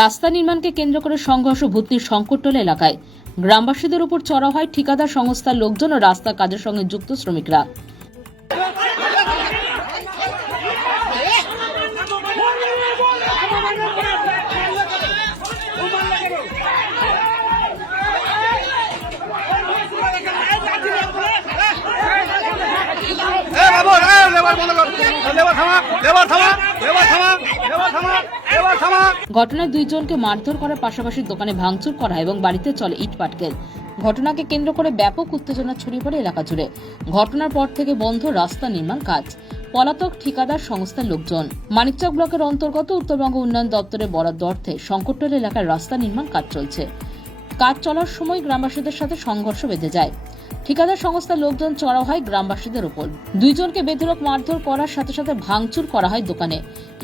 রাস্তা নির্মাণকে কেন্দ্র করে সংঘর্ষ ভূতনির শঙ্করটোলা এলাকায় গ্রামবাসীদের উপর চড়াও হয় ঠিকাদার সংস্থার লোকজন ও রাস্তা কাজের সঙ্গে যুক্ত শ্রমিকরা। ঘটনায় দুইজনকে মারধর করার পাশাপাশি দোকানে ভাঙচুর করা এবং বাড়িতে চলে ইট পাটকেল। ঘটনাকে কেন্দ্র করে ব্যাপক উত্তেজনা ছড়িয়ে পড়ে এলাকা জুড়ে। ঘটনার পর থেকে বন্ধ রাস্তা নির্মাণ কাজ। পলাতক ঠিকাদার সংস্থার লোকজন। মানিকচক ব্লকের অন্তর্গত উত্তরবঙ্গ উন্নয়ন দপ্তরের বরাদ্দ অর্থে শঙ্করটোলা এলাকার রাস্তা নির্মাণ কাজ চলছে। কাজ চলার সময় গ্রামবাসীদের সাথে সংঘর্ষ বেঁধে যায়। ঠিকাদার সংস্থার লোকজন চড়াও হয় গ্রামবাসীদের উপর। দুইজনকে বেধড়ক মারধর করার সাথে সাথে ভাঙচুর করা হয় দোকানে,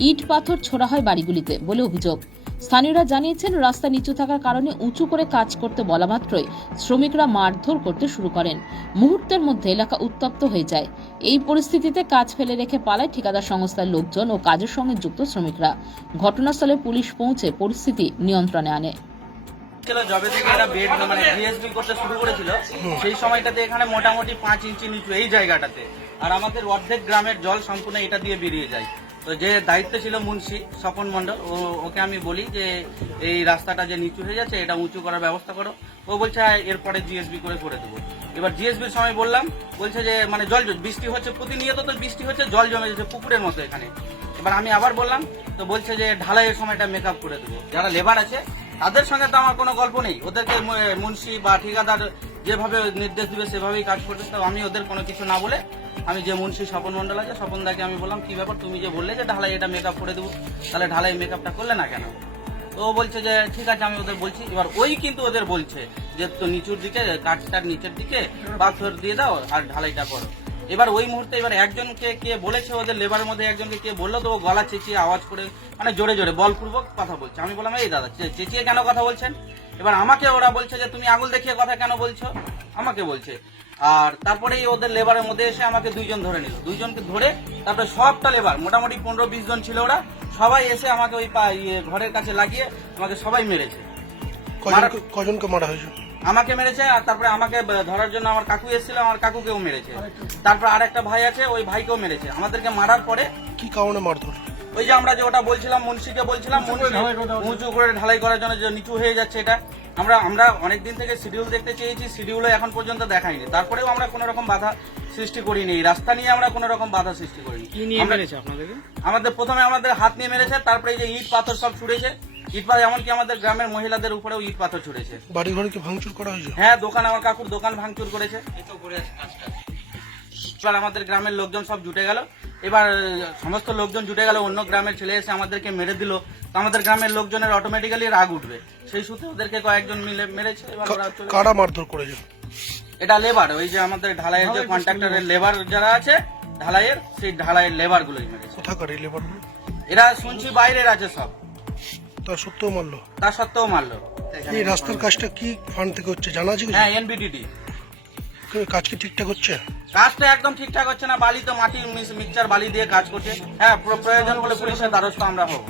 ইট পাথর ছোড়া হয় বাড়িগুলিতে বলে অভিযোগ। স্থানীয়রা জানিয়েছেন, রাস্তা নিচু থাকার কারণে উঁচু করে কাজ করতে বলা মাত্রই শ্রমিকরা মারধর করতে শুরু করেন। মুহূর্তের মধ্যে এলাকা উত্তপ্ত হয়ে যায়। এই পরিস্থিতিতে কাজ ফেলে রেখে পালায় ঠিকাদার সংস্থার লোকজন ও কাজের সঙ্গে যুক্ত শ্রমিকরা। ঘটনাস্থলে পুলিশ পৌঁছে পরিস্থিতি নিয়ন্ত্রণে আনে। জবে থেকে এরা বেড মানে জিএসবি করতে শুরু করেছিল, সেই সময়টাতে এখানে মোটামুটি 5 ইঞ্চি নিচু এই জায়গাটাতে, আর আমাদের অর্ধেক গ্রামের জল সম্পূর্ণ এটা দিয়ে বেরিয়ে যায়। তো যে দায়িত্ব ছিল মুন্সি স্বপন মন্ডল, ওকে আমি বলি যে এই রাস্তাটা যে নিচু হয়ে যাচ্ছে এটা উঁচু করার ব্যবস্থা করো। ও বলছে এরপরে জিএসবি করে দেবো। এবার জিএসবির সময় বললাম, বলছে যে মানে জল বৃষ্টি হচ্ছে, প্রতিনিয়ত তো বৃষ্টি হচ্ছে, জল জমে যাচ্ছে পুকুরের মতো এখানে। এবার আমি আবার বললাম, তো বলছে যে ঢালাইয়ের সময়টা মেকআপ করে দেবো। যারা লেবার আছে তাদের সঙ্গে তো আমার কোনো গল্প নেই, ওদেরকে মুন্সি বা ঠিকাদার যেভাবে নির্দেশ দিবে সেভাবেই কাজ করবে। তো আমি ওদের কোনো কিছু না বলে আমি যে মুন্সি স্বপন মন্ডল আছে, স্বপন দাকে আমি বললাম, কি ব্যাপার, তুমি যে বললে যে ঢালাই এটা মেকআপ করে দেবো, তাহলে ঢালাই মেকআপটা করলে না কেন? তো ও বলছে যে ঠিক আছে, আমি ওদের বলছি। এবার ওই কিন্তু ওদের বলছে যে তো নিচুর দিকে কাঠটার নিচের দিকে পাথর দিয়ে দাও আর ঢালাইটা করো। এবার ওই মুহূর্তে এবার একজনকে কে বলেছে, ওদের লেবারের মধ্যে একজনকে কে বললো, তো ও গলা চেঁচিয়ে আওয়াজ করে মানে জোরে জোরে বলপূর্বক কথা বলছে। আমি বললাম, এই দাদা চেঁচিয়ে কেন কথা বলছেন? এবার আমাকে ওরা বলছে যে তুমি আঙুল দেখিয়ে কথা কেন বলছো, আমাকে বলছে। আর তারপরেই ওদের লেবারের মধ্যে এসে আমাকে দুইজন ধরে নিল। দুইজনকে ধরে তারপরে সবটা লেবার মোটামুটি 15-20 জন ছিল, ওরা সবাই এসে আমাকে ওই ঘরের কাছে লাগিয়ে আমাকে সবাই মেরেছে। কজনকে মারা হয়েছে? আমাকে মেরেছে, আর তারপরে আমাকে ধরার জন্য আমার কাকু এসেছিল, আমার কাকুকেও মেরেছে। তারপর আর একটা ভাই আছে, ওই ভাইকেও মেরেছে। আমাদেরকে মারার পরে কি কারণে মারধর? ওই যে আমরা যে ওটা বলছিলাম, মুন্সিকে বলছিলাম উঁচু করে ঢালাই করার জন্য, যে নিচু হয়ে যাচ্ছে এটা। আমরা অনেকদিন থেকে শিডিউল দেখতে চেয়েছি, শিডিউলে এখন পর্যন্ত দেখাইনি। তারপরেও আমরা কোনো রকম বাধা সৃষ্টি করিনি, রাস্তা নিয়ে আমরা কোনো রকম বাধা সৃষ্টি করিনি। কি নিয়ে মেরেছে আপনাদেরকে? আমাদের প্রথমে আমাদের হাত নিয়ে মেরেছে, তারপরে যে ইট পাথর সব ছুড়েছে। ইট পাথর এমনকি আমাদের গ্রামের মহিলাদের উপরেও ইট পাথর ছুড়েছে। বাড়ি ঘরে কি ভাঙচুর করা হয়েছে? হ্যাঁ, দোকান, আমার কাকুর দোকান ভাঙচুর করেছে। এবার আমাদের গ্রামের লোকজন সব জুটে গেল। এবার সমস্ত লোকজন জুটে গেল, অন্য গ্রামের ছেলে এসে আমাদেরকে মেরে দিল। তো আমাদের গ্রামের লোকজনের অটোমেটিক্যালি রাগ উঠবে, সেই সূত্রে ওদেরকে কয়েকজন মিলে মেরেছে। এবার কারা মারধর করেছে? এটা লেবার, ওই যে আমাদের ঢালাইয়ের যে কন্ট্রাক্টরের লেবার যারা আছে ঢালাইয়ের, সেই ঢালাইয়ের লেবার গুলোই মেরেছে। কোথাকার এই লেবার? এরা শুনছি বাইরের আছে সব। তার সত্ত্বেও মারলো? তার সত্ত্বেও মারলো। এই রাস্তার কাজটা কি ফান্ড থেকে হচ্ছে জানা আছে? হ্যাঁ, এনবিডিডি। কাজ কি ঠিকঠাক হচ্ছে? কাজটা একদম ঠিকঠাক হচ্ছে না, বালি তো মাটি মিক্সচার বালি দিয়ে কাজ করছে। হ্যাঁ, প্রয়োজন বলে পুলিশের দ্বারস্থ আমরা হব।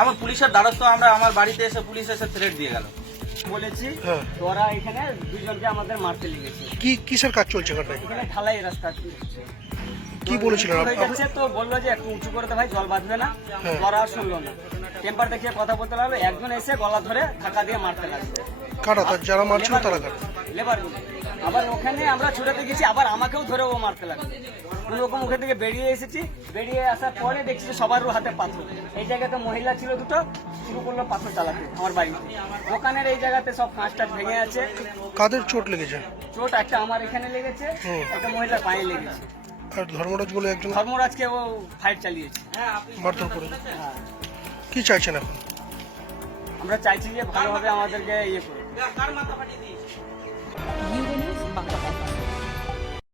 আমার পুলিশের দ্বারস্থ আমরা, আমার বাড়িতে এসে পুলিশ এসে থ্রেট দিয়ে গেল। বলেছি ওরা এখানে দুইজনকে আমাদের মারতে লেগেছে। কি কিসের কাজ চলছে এখানে? এখানে ঢালাই রাস্তা চলছে। কি বলেছিলেন? তো বললো যে একটু উঁচু করে দে ভাই, জল বাঁধবে না। ওরা আর শুনলো না, টেম্পার দেখিয়ে কথা বলতে লাগলো। একজন এসে গলা ধরে ধাক্কা দিয়ে মারতে লাগলো। কারা? তার যারা মারছিল তারা কারা? লেবার। আবার ওখানে আমরা ছুটাতে গেছি, আবার আমাকেও ধরে ও মারতে লাগলো। কোন রকম ওখান থেকে বেরিয়ে এসেছি, বেরিয়ে আসার পরে দেখছি যে সবার হাতে পাথর। এই জায়গাতে মহিলা ছিল দুটো, শুরু করলো পাথর চালাতে আমার বাড়িতে। দোকানের এই জায়গাতে সব কাঁচটা ভেঙে আছে। কাদের চোট লেগেছে? চোট একটা আমার এখানে লেগেছে, একটা মহিলার পায়ে লেগেছে। আর ধর্মরাজ বলে একজন? ধর্মরাজকে ও ফাইট চালিয়েছে, মারধর করে। কি চাইছেন এখন? আমরা চাইছি যে ভালোভাবে আমাদেরকে ইয়ে করে। নিউজ বাংলা।